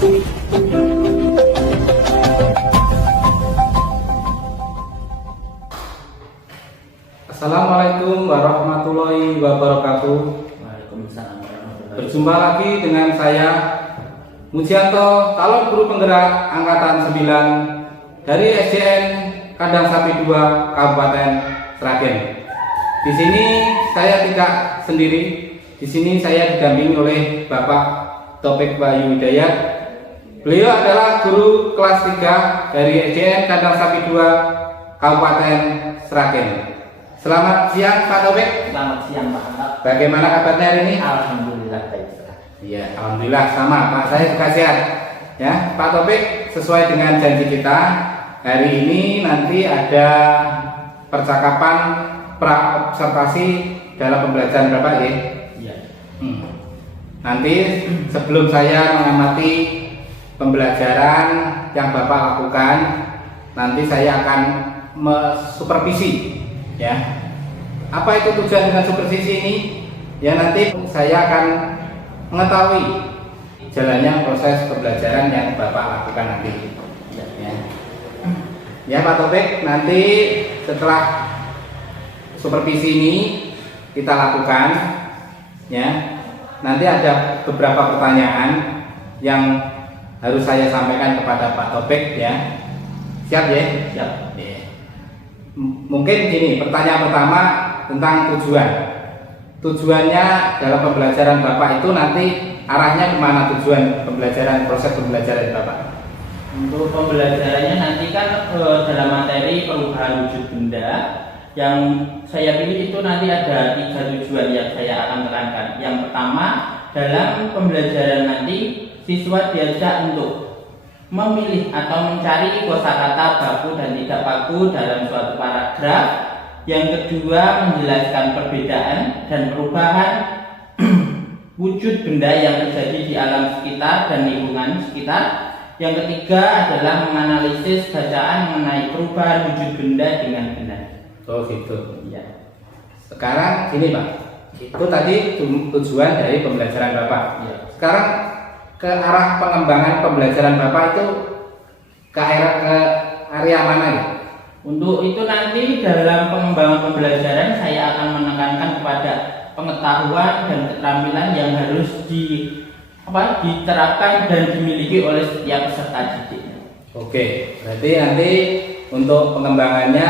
Assalamualaikum warahmatullahi wabarakatuh. Waalaikumsalam warahmatullahi wabarakatuh. Berjumpa lagi dengan saya Mujianto, calon guru penggerak angkatan 9 dari SDN Kandang Sapi 2 Kabupaten Sragen. Di sini saya tidak sendiri. Di sini saya didampingi oleh Bapak Taufik Wahyu Hidayat. Beliau adalah guru kelas 3 dari SDN Kandang Sapi 2 Kabupaten Sragen. Selamat siang Pak Taufik. Selamat siang Pak Anggap. Bagaimana kabarnya hari ini? Alhamdulillah baik. Iya, alhamdulillah sama Pak, saya juga sehat. Ya, Pak Taufik, sesuai dengan janji kita, hari ini nanti ada percakapan pra-observasi dalam pembelajaran Bapak ya. Iya. Nanti sebelum saya mengamati pembelajaran yang Bapak lakukan, nanti saya akan supervisi. Ya, apa itu tujuan dengan supervisi ini? Ya, nanti saya akan mengetahui jalannya proses pembelajaran yang Bapak lakukan nanti. Ya Pak Taufik, nanti setelah supervisi ini kita lakukan, ya, nanti ada beberapa pertanyaan yang harus saya sampaikan kepada Pak Taufik, ya. Siap ya? Siap. Ya. Mungkin gini, pertanyaan pertama tentang tujuan. Tujuannya dalam pembelajaran Bapak itu nanti arahnya kemana tujuan pembelajaran, proses pembelajaran Bapak? Untuk pembelajarannya nanti kan dalam materi perubahan wujud benda yang saya pilih itu nanti ada 3 tujuan yang saya akan tekankan. Yang pertama, dalam pembelajaran nanti siswa diajak untuk memilih atau mencari kosakata baku dan tidak baku dalam suatu paragraf. Yang kedua, menjelaskan perbedaan dan perubahan wujud benda yang terjadi di alam sekitar dan lingkungan sekitar. Yang ketiga adalah menganalisis bacaan mengenai perubahan wujud benda dengan benar. Oh gitu. Ya. Sekarang gini Pak, itu tadi tujuan dari pembelajaran Bapak. Ya. Sekarang ke arah pengembangan pembelajaran Bapak itu ke area mana ya? Untuk itu nanti dalam pengembangan pembelajaran saya akan menekankan kepada pengetahuan dan keterampilan yang harus diterapkan dan dimiliki oleh setiap peserta didik. Oke, berarti nanti untuk pengembangannya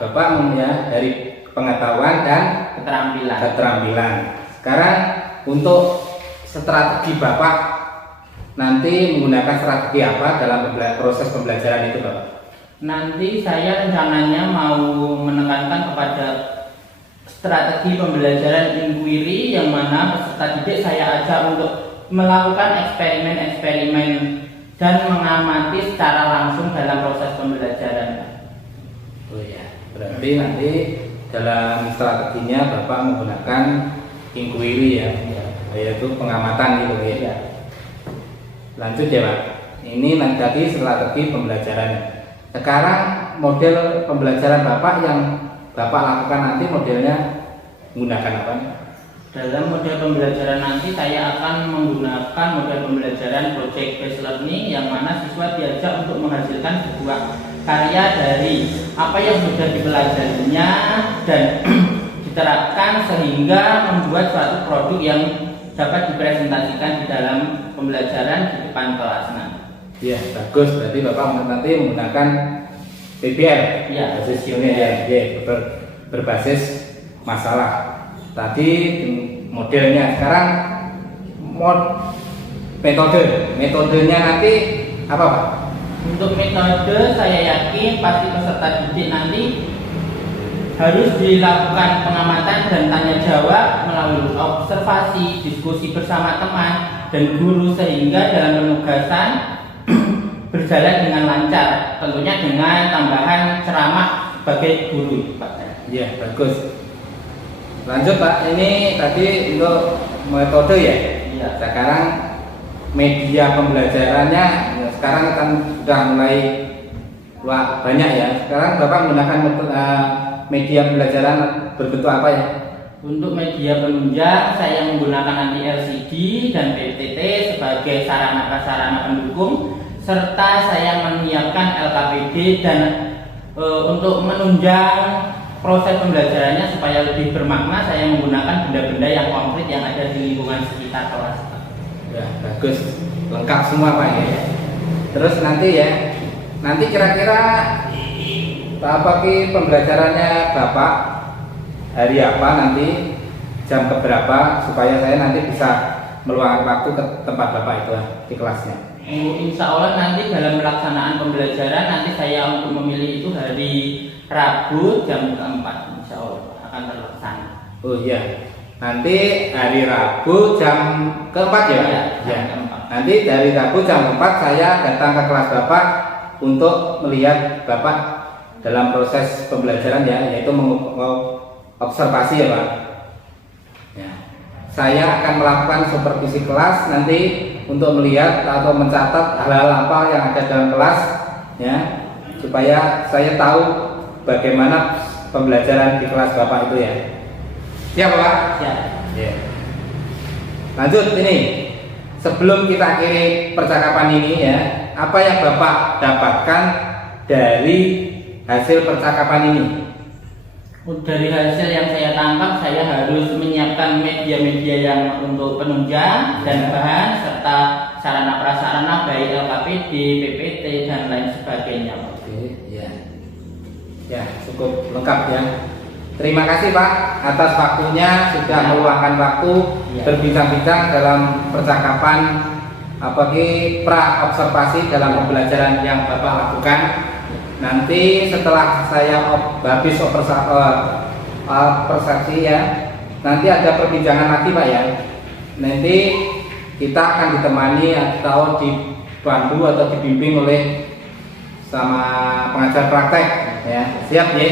Bapak ya dari pengetahuan dan keterampilan. Sekarang untuk strategi Bapak nanti menggunakan strategi apa dalam proses pembelajaran itu Bapak? Nanti saya rencananya mau menekankan kepada strategi pembelajaran inquiry yang mana peserta didik saya ajak untuk melakukan eksperimen-eksperimen dan mengamati secara langsung dalam proses pembelajaran. Oh ya, berarti nanti dalam strateginya Bapak menggunakan inquiry ya, yaitu pengamatan gitu ya. Lanjut ya Pak, ini nanti tadi strategi pembelajaran. Sekarang model pembelajaran Bapak yang Bapak lakukan nanti modelnya menggunakan apa? Dalam model pembelajaran nanti saya akan menggunakan model pembelajaran project based learning yang mana siswa diajak untuk menghasilkan sebuah karya dari apa yang sudah dipelajarinya dan diterapkan sehingga membuat suatu produk yang dapat dipresentasikan di dalam pembelajaran di depan kelas nanti. Iya, bagus. Berarti Bapak nanti menggunakan PBR, ya, basis unit ya, berbasis masalah. Tadi modelnya, sekarang metodenya nanti apa Pak? Untuk metode saya yakin pasti peserta didik nanti harus dilakukan pengamatan dan tanya jawab melalui observasi, diskusi bersama teman dan guru sehingga dalam penugasan berjalan dengan lancar, tentunya dengan tambahan ceramah sebagai guru Pak. Iya, bagus. Lanjut Pak, ini tadi untuk metode ya. Iya. Sekarang media pembelajarannya sekarang kan sudah mulai banyak ya. Sekarang Bapak menggunakan media pembelajaran berbentuk apa ya? Untuk media penunjang saya menggunakan anti LCD dan PTT sebagai sarana prasarana pendukung, serta saya menyiapkan LKPD dan untuk menunjang proses pembelajarannya supaya lebih bermakna, saya menggunakan benda-benda yang konkret yang ada di lingkungan sekitar kelas. Ya, bagus, lengkap semua Pak ya. Terus nanti kira-kira pembelajarannya Bapak hari apa nanti, jam berapa, supaya saya nanti bisa meluangkan waktu ke tempat Bapak itu di kelasnya. Insya Allah nanti dalam pelaksanaan pembelajaran nanti saya untuk memilih itu hari Rabu jam keempat, insya Allah akan terlaksana. Oh iya, nanti hari Rabu jam keempat ya? Ya, jam keempat. Nanti dari Rabu jam keempat saya datang ke kelas Bapak untuk melihat Bapak dalam proses pembelajaran ya, yaitu observasi ya Pak. Ya. Saya akan melakukan supervisi kelas nanti untuk melihat atau mencatat hal-hal apa yang ada dalam kelas ya, supaya saya tahu bagaimana pembelajaran di kelas Bapak itu ya. Siap Pak? Siap. Ya. Lanjut ini. Sebelum kita akhiri percakapan ini ya, apa yang Bapak dapatkan dari hasil percakapan ini? Dari hasil yang saya tangkap, saya harus menyiapkan media-media yang untuk penunjang dan bahan serta sarana prasarana baik LKPD, PPT dan lain sebagainya. Oke, ya. Ya, cukup lengkap ya. Terima kasih Pak atas waktunya, sudah meluangkan waktu berbincang-bincang dalam percakapan pra observasi dalam pembelajaran yang Bapak lakukan. Nanti setelah saya habis persepsi ya, nanti ada perbincangan lagi Pak ya. Nanti kita akan ditemani atau dibantu atau dibimbing oleh sama pengajar praktek ya. Siap ya?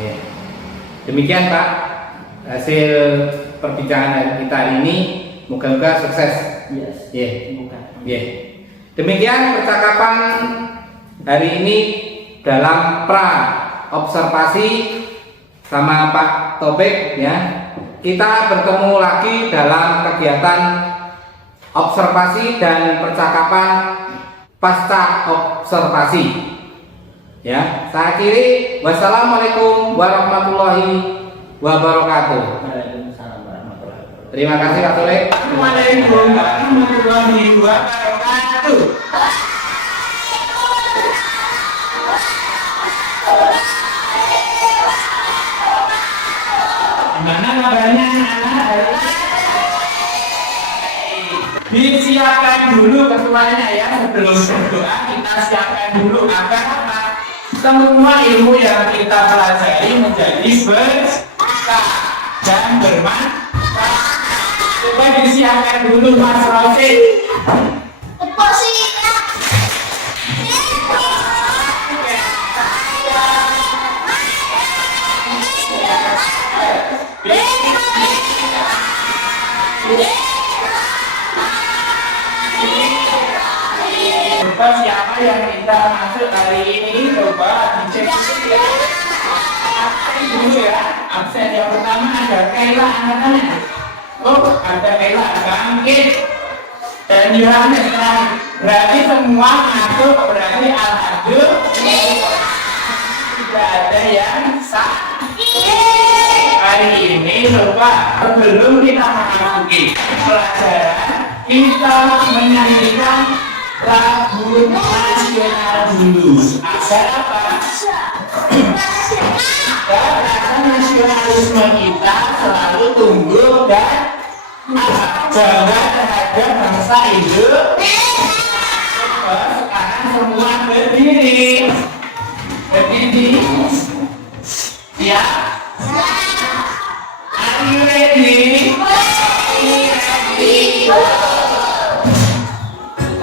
Ya. Demikian Pak hasil perbincangan kita hari ini, moga-moga sukses. Yes. Demikian percakapan hari ini dalam pra observasi sama Pak Topik ya. Kita bertemu lagi dalam kegiatan observasi dan percakapan pasca observasi. Ya, saya akhiri. Wassalamualaikum warahmatullahi wabarakatuh. Waalaikumsalam warahmatullahi wabarakatuh. Terima kasih Pak Topik. Assalamualaikum warahmatullahi wabarakatuh. Gimana kabarnya anak-anak? Disiapkan dulu ketuanya ya, sebelum berdoa kita siapkan dulu agar apa? Semua ilmu yang kita pelajari menjadi berkah dan bermanfaat. Coba disiapkan dulu Mas Rosid. Coba siapa yang minta masuk hari ini, coba dicek dulu ya. Absen dulu ya. Absen yang pertama ada Kayla anak-anak. Oh, ada Kayla bangkit. Dan Yohanes kan. Berarti semua masuk, berarti alhamdulillah. Tidak ada yang sakit. Hari ini coba sebelum kita memasuki pelajaran, kita menyanyikan lagu nasional dulu. Agar apa? Agar nasionalisme kita selalu tumbuh dan bangga terhadap bangsa Indonesia. Sekarang semua berdiri. Berdiri. Siap? Are you ready? Ready.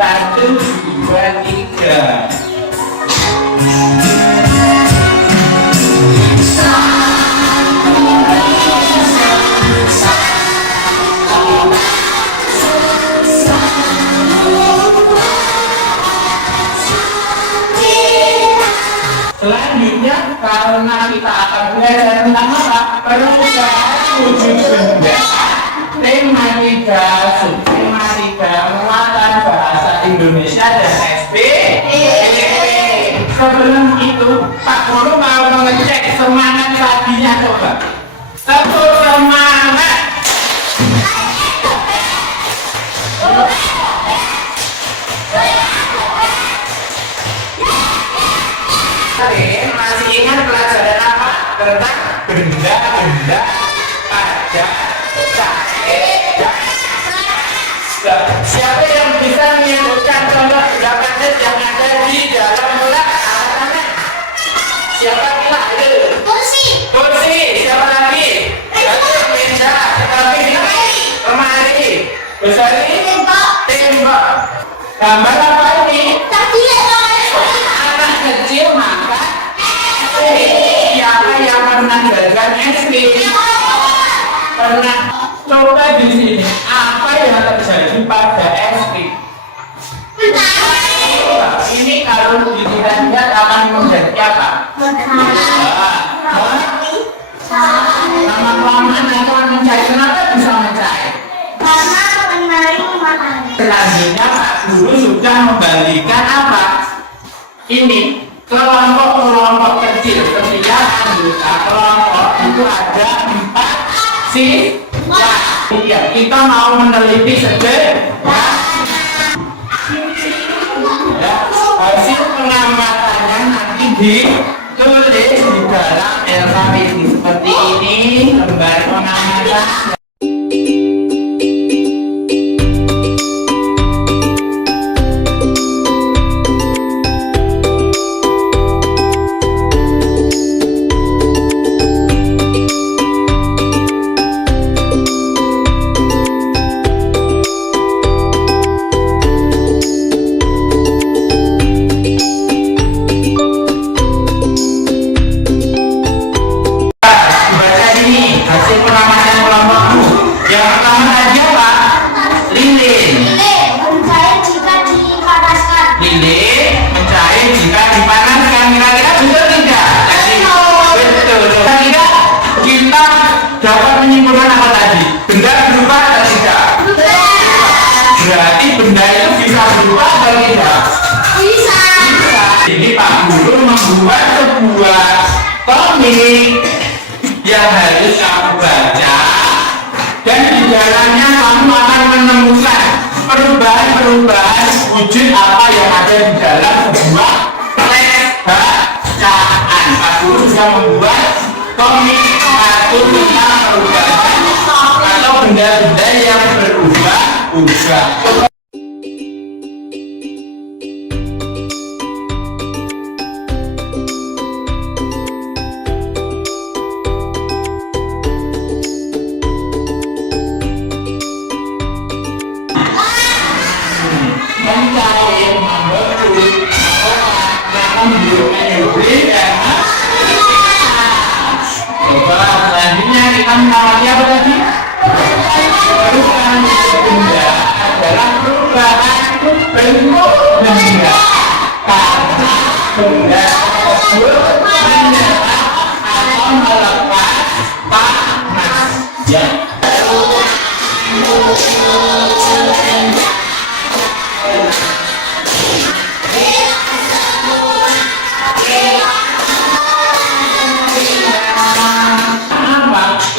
1, 2, 3. Selanjutnya karena kita akan belajar tentang apa? Perubahan wujud benda. Tema 3, subtema 3, muatan bahasa Indonesia dan SPLP. Sebelum itu, Pak Guru mau mengecek semangat tadinya, coba. Tepuk semangat. Masih ingat pelajaran apa? Tentang benda-benda pada cair dan siapa yang bisa menyebutkan contoh benda padat yang ada di dalam bola? Siapa bilang? Kursi. Siapa lagi? Meja. Lemari. Besar ini? Tembok. Gambar apa ini? Anak kecil makan. Siapa yang pernah jajan es krim? Pernah. Coba di sini apa yang terjadi pada es krim? Ini kalau dilihat akan menjadi apa? Lama-lama akan mencair. Kenapa bisa mencair? Selanjutnya Pak Guru sudah membalikan apa? Ini kelompok-kelompok kecil. Setiap anggota kelompok itu ada 4 siswa. Iya, kita mau meneliti sebentar. Ya, hasil pengamatannya nanti ditulis di dalam LKPD seperti ini, lembar pengamatan. Berarti benda itu bisa berubah atau tidak? Bisa. Ini Pak Guru membuat sebuah komik yang harus kamu baca, dan di dalamnya kamu akan menemukan perubahan-perubahan wujud apa yang ada di dalam sebuah teks bacaan. Pak Guru sudah membuat komik kartun tentang perubahan atau benda-benda yang berubah-ubah. Mencair, membentuk, coba selanjutnya kita mengamati apa tadi? Perubahan benda adalah perubahan bentuk benda karena benda tersebut menyerap atau melepas panas. Ya.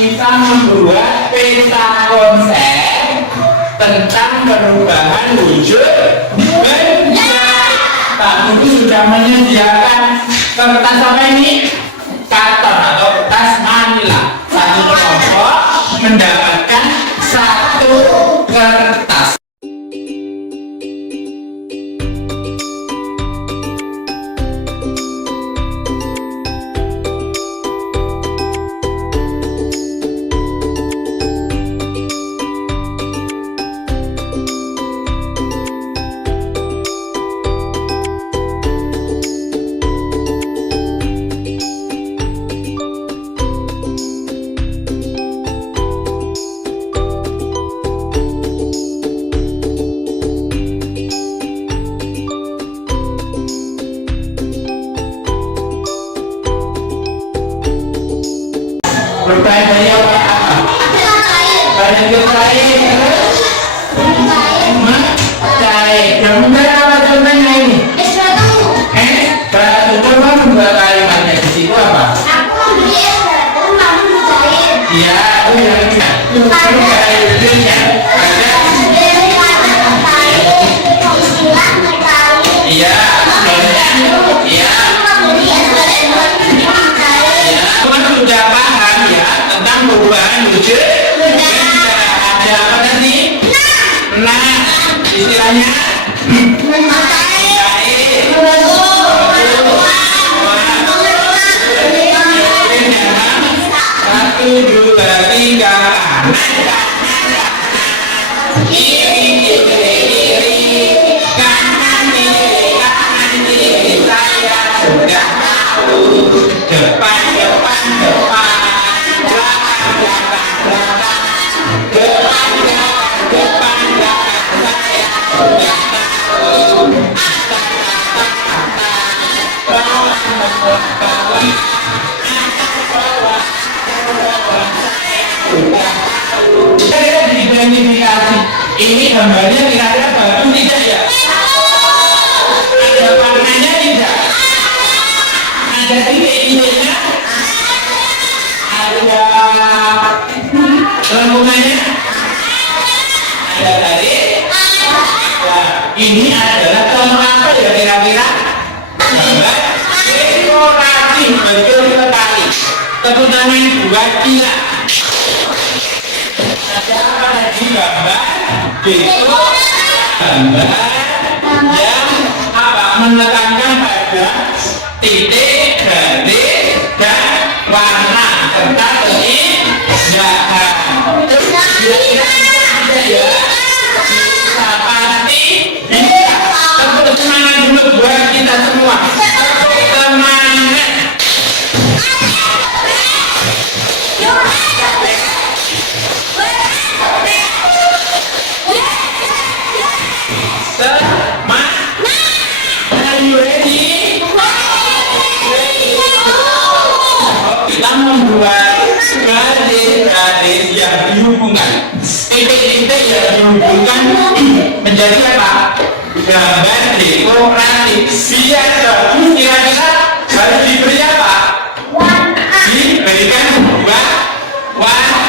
Kita membuat peta konsep tentang perubahan wujud benda. Pak Guru sudah menyediakan kertas apa ini? Karton atau kertas manila. Satu kelompok mendapatkan 1 kertas. gambarnya kira-kira bagus tidak ya? Ada warnanya tidak? Ada titik-titiknya? Ada lengkungannya? Ada tarik? Nah, ini adalah tema apa ya kira-kira? Gambar dekoratif, betul sekali. Tepuk tangan buat Kila. Ada apa lagi gambar? Gambar yang apa? Menekankan pada titik, garis, dan warna serta keindahan. Kira-kira ada ya? Bisa pasti bisa. Tepuk semangat dulu buat kita semua. Tepuk semangat. Are you ready? Kita membuat garis-garis yang dihubungkan, titik-titik yang dihubungkan menjadi apa? Gambar dekoratif. Biar bagus, kira-kira harus diberi apa? Diberikan sebuah warna.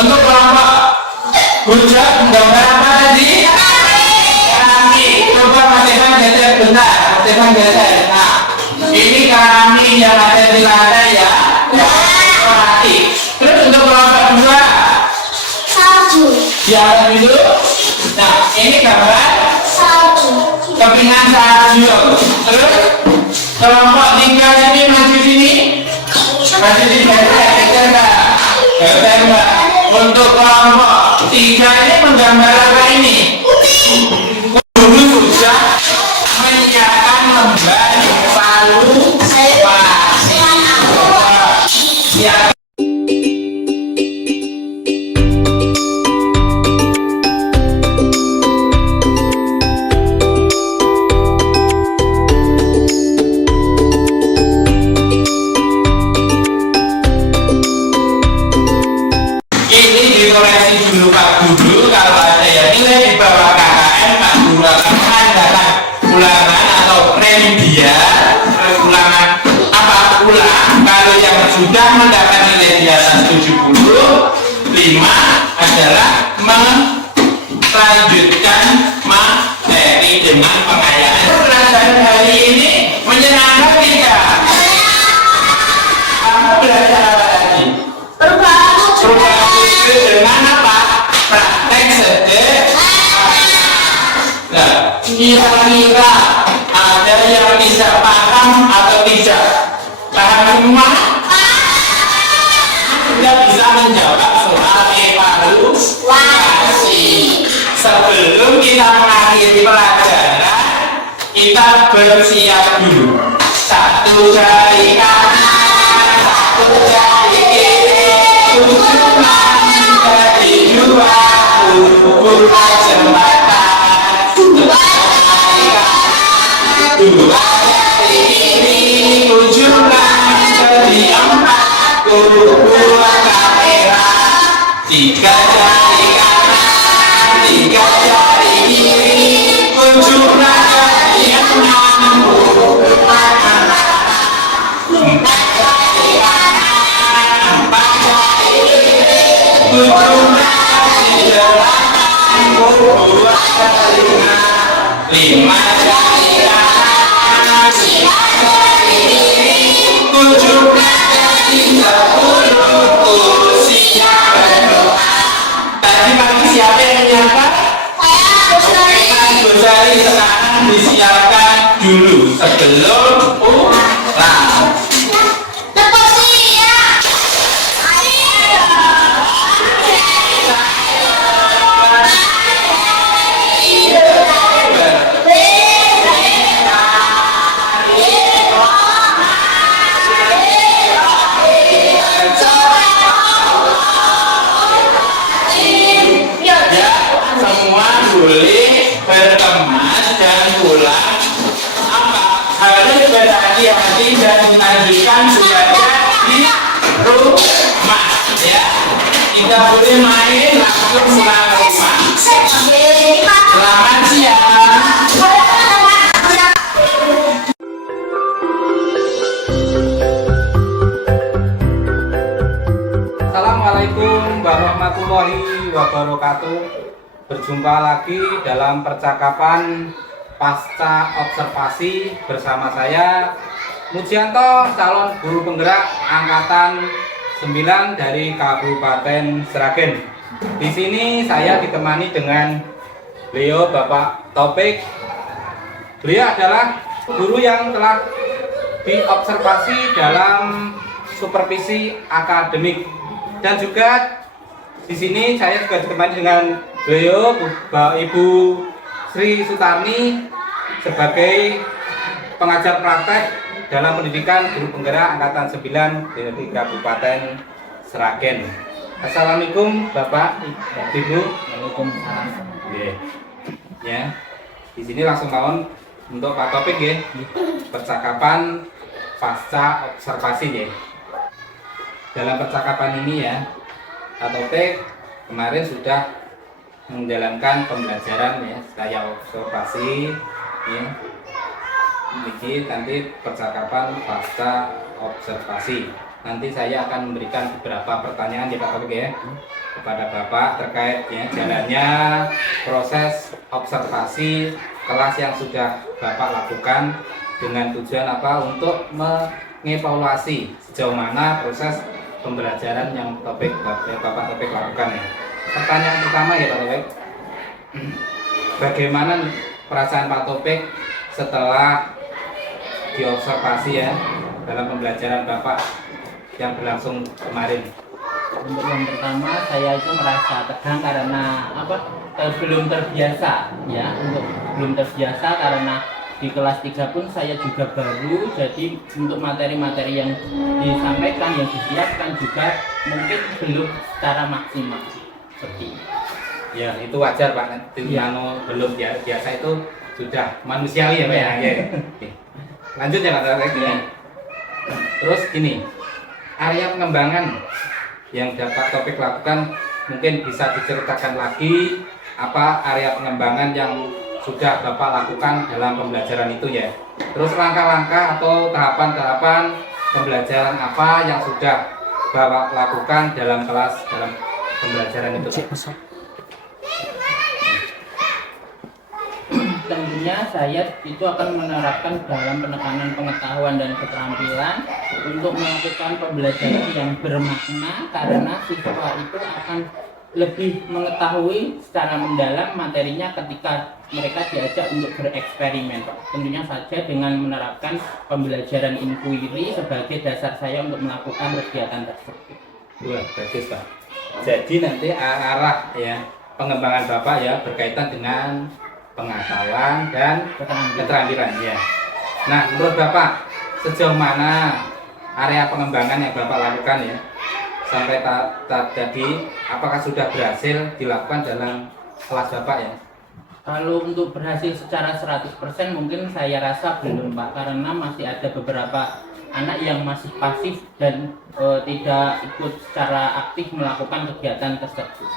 Untuk kelompok hujat menggambar apa tadi? Kami. Coba Mas Evan geser bentar. Mas Evan geser. Nah, ini kami yang ada di lantai ya. Dekoratif. Terus untuk kelompok dua, siapa dulu? Nah, ini gambar kepingan salju. Terus kelompok tiga ini masih sini? Masih di geser nggak? Geser nggak? Untuk kelompok tiga ini menggambar apa ini? Guru sudah menyiapkan lembar evaluasi. Ya. Dikoreksi dulu Pak Guru, kalau ada yang nilai di bawah KKM, Pak Guru akan mengadakan ulangan atau remedial. Ulangan apa? Ulang. Kalau yang sudah mendapat nilai di atas 75 adalah melanjutkan materi dengan pengayaan. Pelajaran hari ini menyenangkan tidak? Kamu belajar apa lagi? Perubahan dengan apa? Praktek sederhana. Nah, kira-kira ada yang tidak paham atau tidak? Paham semua? Sudah bisa menjawab soal evaluasi. Sebelum kita mengakhiri pelajaran, kita bersiap dulu. Satu jari kanan, satu jari kiri, tujuan jadi dua, bukan jembatan. Dua jari kiri, tujuan jadi empat, bukan kamera. Tiga jari kanan, tiga jari kiri, tujuan jadi enam, bukan kamera. Empat jari kanan, empat jari kiri, tujuan jadi delapan, bukan kamera. Lima jari kanan, lima jari kiri, tujuan jadi 10, siap berdoa. Tadi pagi siapa yang sebelum pulang. Semua boleh berkemas dan pulang harus berhati-hati dan mengajukan suratnya di rumah ya. Tidak boleh main langsung pulang rumah. Selamat siang. Assalamualaikum warahmatullahi wabarakatuh. Berjumpa lagi dalam percakapan pasca observasi bersama saya Mujianto, calon guru penggerak angkatan 9 dari Kabupaten Sragen. Di sini saya ditemani dengan beliau Bapak Taufik. Beliau adalah guru yang telah diobservasi dalam supervisi akademik, dan juga di sini saya juga ditemani dengan beliau Ibu Sri Sutarni sebagai pengajar praktek dalam pendidikan guru penggerak angkatan 9 dari Kabupaten Sragen. Assalamualaikum Bapak Ibu. Waalaikumsalam. Ya. Di sini langsung mohon untuk Pak Taufik ya. Percakapan pasca observasi ya. Dalam percakapan ini ya, Pak Taufik kemarin sudah menjalankan pembelajaran ya, saya observasi ya. Ini nanti percakapan pasca observasi. Nanti saya akan memberikan beberapa pertanyaan ya Pak Taufik ya kepada Bapak terkait ya jalannya proses observasi kelas yang sudah Bapak lakukan dengan tujuan apa, untuk mengevaluasi sejauh mana proses pembelajaran yang Bapak Taufik lakukan ya. Pertanyaan pertama ya Pak Taufik, bagaimana perasaan Pak Taufik setelah diobservasi ya dalam pembelajaran Bapak yang berlangsung kemarin? Untuk yang pertama, saya itu merasa tegang karena belum terbiasa ya, belum terbiasa karena di kelas 3 pun saya juga baru, jadi untuk materi-materi yang disampaikan, yang disiapkan juga mungkin belum secara maksimal seperti ini. Ya itu wajar Pak, Ya. belum biasa itu sudah manusiawi ya Pak ya. Ya. Lanjut ya Pak Taufik ya. Terus gini, area pengembangan yang Pak Taufik lakukan, mungkin bisa diceritakan lagi apa area pengembangan yang sudah Bapak lakukan dalam pembelajaran itu ya. Terus langkah-langkah atau tahapan-tahapan pembelajaran apa yang sudah Bapak lakukan dalam kelas, dalam pembelajaran itu? Tentunya saya itu akan menerapkan dalam penekanan pengetahuan dan keterampilan untuk melakukan pembelajaran yang bermakna, karena siswa itu akan lebih mengetahui secara mendalam materinya ketika mereka diajak untuk bereksperimen. Tentunya saja dengan menerapkan pembelajaran inquiry sebagai dasar saya untuk melakukan kegiatan tersebut. Wah, bagus Pak. Jadi nanti arah ya pengembangan Bapak ya berkaitan dengan pengetahuan dan keterampilan ya. Nah, menurut Bapak sejauh mana area pengembangan yang Bapak lakukan ya sampai tadi, apakah sudah berhasil dilakukan dalam kelas Bapak ya? Kalau untuk berhasil secara 100% mungkin saya rasa belum Pak, karena masih ada beberapa anak yang masih pasif dan tidak ikut secara aktif melakukan kegiatan tersebut.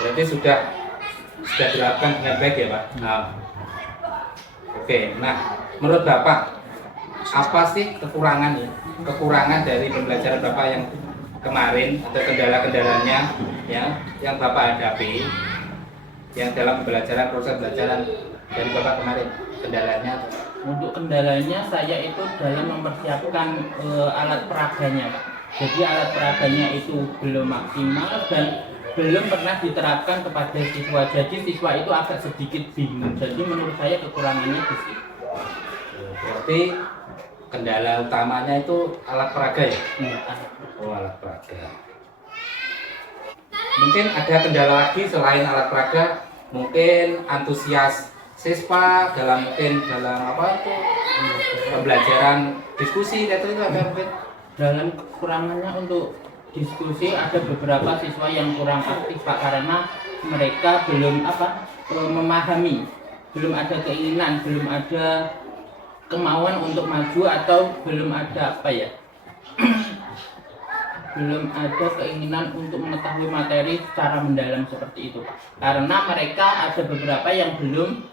Berarti sudah dilakukan dengan baik ya Pak? Nah, oke. Nah, menurut Bapak apa sih kekurangan dari pembelajaran Bapak yang kemarin, atau kendala-kendalanya ya yang Bapak hadapi yang dalam pembelajaran, proses pembelajaran dari Bapak kemarin, kendalanya? Untuk kendalanya saya itu dalam mempersiapkan alat peraganya Pak. Jadi alat peraganya itu belum maksimal dan belum pernah diterapkan kepada siswa. Jadi siswa itu agak sedikit bingung. Jadi menurut saya kekurangannya di situ. Berarti kendala utamanya itu alat peraga ya? Iya. Oh, alat peraga. Mungkin ada kendala lagi selain alat peraga, mungkin antusias siswa dalam apa itu pembelajaran diskusi itu ada mungkin. Dalam kekurangannya untuk diskusi ada beberapa siswa yang kurang aktif Pak, karena mereka belum memahami, belum ada keinginan, belum ada kemauan untuk maju, atau belum ada belum ada keinginan untuk mengetahui materi secara mendalam seperti itu Pak. Karena mereka ada beberapa yang belum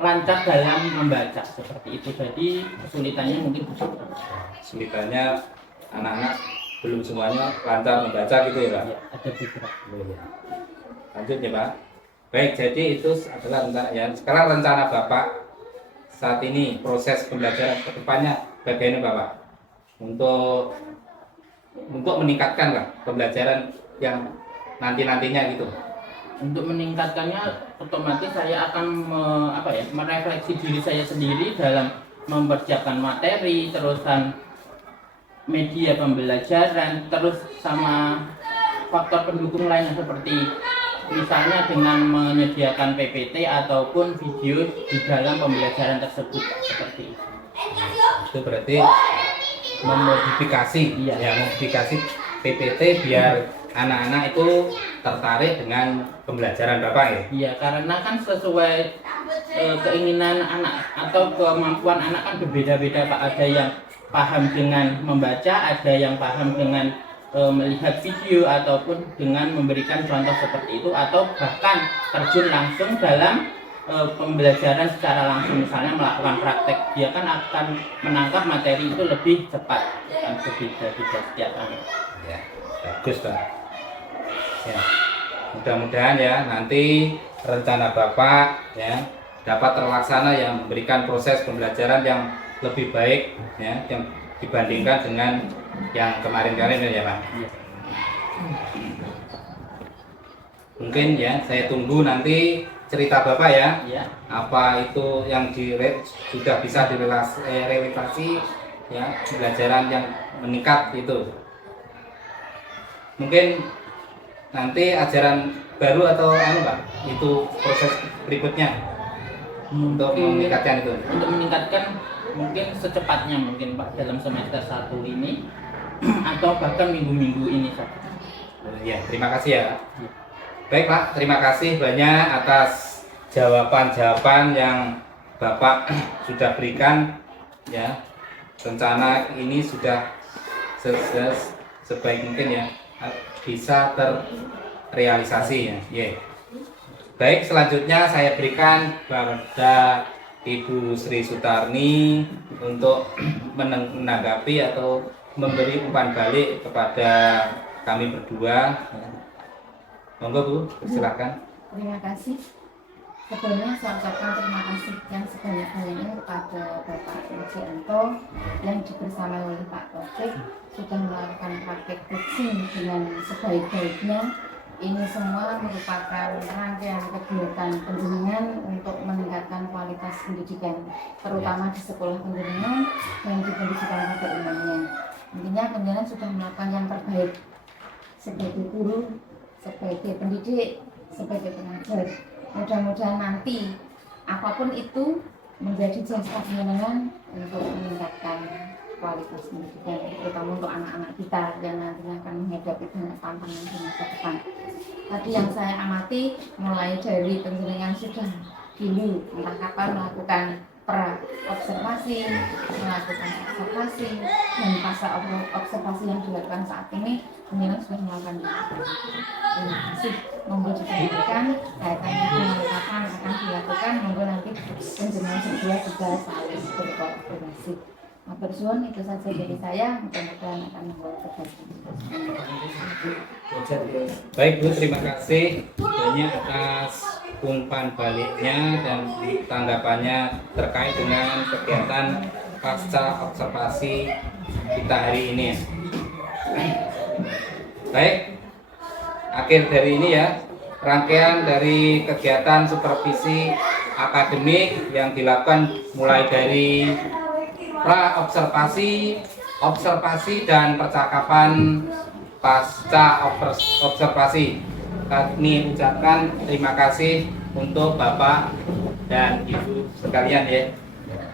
lancar dalam membaca seperti itu, jadi kesulitannya mungkin Kesulitannya anak-anak belum semuanya lancar membaca gitu ya Pak? ya, ada beberapa. Lanjut ya Pak. Baik, jadi itu adalah rencana ya. Sekarang rencana Bapak saat ini proses pembelajaran ke depannya bagaimana Bapak? Untuk meningkatkan lah pembelajaran yang nantinya gitu. Untuk meningkatkannya otomatis saya akan merefleksi diri saya sendiri dalam mempersiapkan materi, terusan media pembelajaran, terus sama faktor pendukung lainnya seperti misalnya dengan menyediakan PPT ataupun video di dalam pembelajaran tersebut seperti itu. Itu berarti memodifikasi Iya. ya, modifikasi PPT biar anak-anak itu tertarik dengan pembelajaran Bapak ya? Iya, karena kan sesuai keinginan anak atau kemampuan anak kan berbeda-beda Pak. Ada yang paham dengan membaca, ada yang paham dengan melihat video ataupun dengan memberikan contoh seperti itu, atau bahkan terjun langsung dalam pembelajaran secara langsung, misalnya melakukan praktek. Dia kan akan menangkap materi itu lebih cepat, kan berbeda-beda setiap anak. Ya, bagus Pak. Ya, mudah-mudahan ya nanti rencana Bapak ya dapat terlaksana, yang memberikan proses pembelajaran yang lebih baik ya, yang dibandingkan dengan yang kemarin-kemarin ya Pak. Iya. Mungkin ya saya tunggu nanti cerita Bapak ya. Iya. Apa itu yang sudah bisa direlevasi ya, pembelajaran yang meningkat itu. Mungkin nanti ajaran baru atau Pak, itu proses berikutnya untuk meningkatkan itu. Untuk meningkatkan mungkin secepatnya mungkin Pak, dalam semester 1 ini atau bahkan minggu-minggu ini saja. Ya, terima kasih ya. Baik Pak, terima kasih banyak atas jawaban-jawaban yang Bapak sudah berikan ya. Rencana ini sudah sebaik mungkin ya bisa terrealisasi ya. Yeah. Baik, selanjutnya saya berikan kepada Ibu Sri Sutarni untuk menanggapi atau memberi umpan balik kepada kami berdua. Monggo Bu, silakan. Terima kasih. Sebelumnya saya ucapkan terima kasih yang sebanyak-banyaknya kepada Bapak Mujianto yang dibersamai oleh Pak Taufik sudah melakukan praktek coaching dengan sebaik-baiknya. Ini semua merupakan rangkaian kegiatan penjenengan untuk meningkatkan kualitas pendidikan, terutama di sekolah penjenengan dan di pendidikan pada umumnya. Intinya penjenengan sudah melakukan yang terbaik sebagai guru, sebagai pendidik, sebagai pengajar. Mudah-mudahan nanti apapun itu menjadi jasa penjenengan untuk meningkatkan kualitas pendidikan, terutama untuk anak-anak kita yang nantinya akan menghadapi banyak tantangan di masa depan. Tadi yang saya amati mulai dari penjenengan sudah dulu entah kapan melakukan observasi, dan fase observasi yang dilakukan saat ini, penjenengan sudah melakukan itu. Terima kasih. Monggo diperhatikan, kaitan dengan kapan akan dilakukan, monggo nanti penjenengan berdua juga saling berkoordinasi. Matur suwun, itu saja dari saya, mudah-mudahan akan membawa kebaikan. Baik Bu, terima kasih banyak atas umpan baliknya dan tanggapannya terkait dengan kegiatan pasca observasi kita hari ini. Baik, akhir dari ini ya, rangkaian dari kegiatan supervisi akademik yang dilakukan mulai dari pra-observasi, observasi, dan percakapan pasca observasi. Kami ucapkan terima kasih untuk Bapak dan Ibu sekalian ya.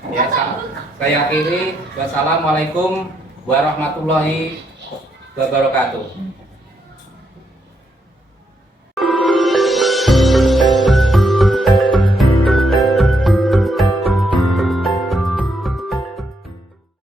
Ya, saya akhiri. Wassalamualaikum warahmatullahi wabarakatuh.